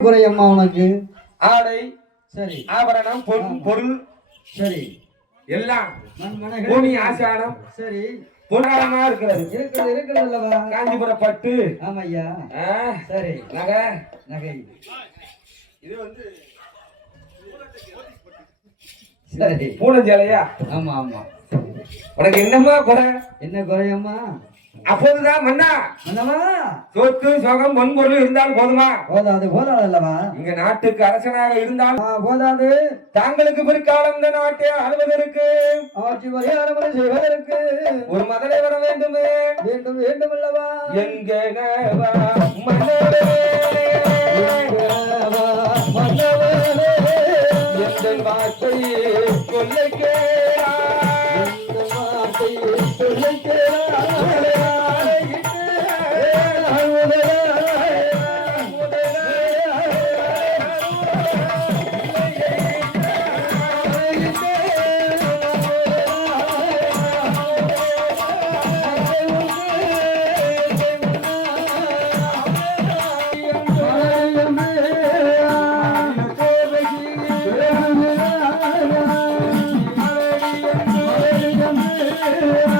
குறையம்மா உனக்கு ஆடை சரி ஆபரணம் பொருள் சரி எல்லாம் பூமி ஆசானம் சரி பொருளாதாரமா இருக்கிறது இருக்கிறது அல்லவா காஞ்சிபுரம் பட்டு ஆமையா சரி நகை நகை இது வந்து சரி பூனஞ்சேலையா ஆமா ஆமா உனக்கு என்னம்மா குறை என்ன குறையம்மா அப்போதுதான் மன்னா அல்லவா சொத்து சுகம் பொன்பொருள் இருந்தாலும் போதுமா போதாது போதாது அல்லவா இங்க நாட்டுக்கு அரசனாக இருந்தால் போதாது தாங்களுக்கு பிற்காலம் இந்த நாட்டை ஆளுவதற்கு ஆட்சி பரிகாரம் செய்வதற்கு ஒரு மதலை வர வேண்டுமே வேண்டும் வேண்டும் அல்லவா எங்க மன்னரே எந்த வார்த்தை சொல்லை கேளா எந்த வார்த்தை சொல்லை கேளா Yeah.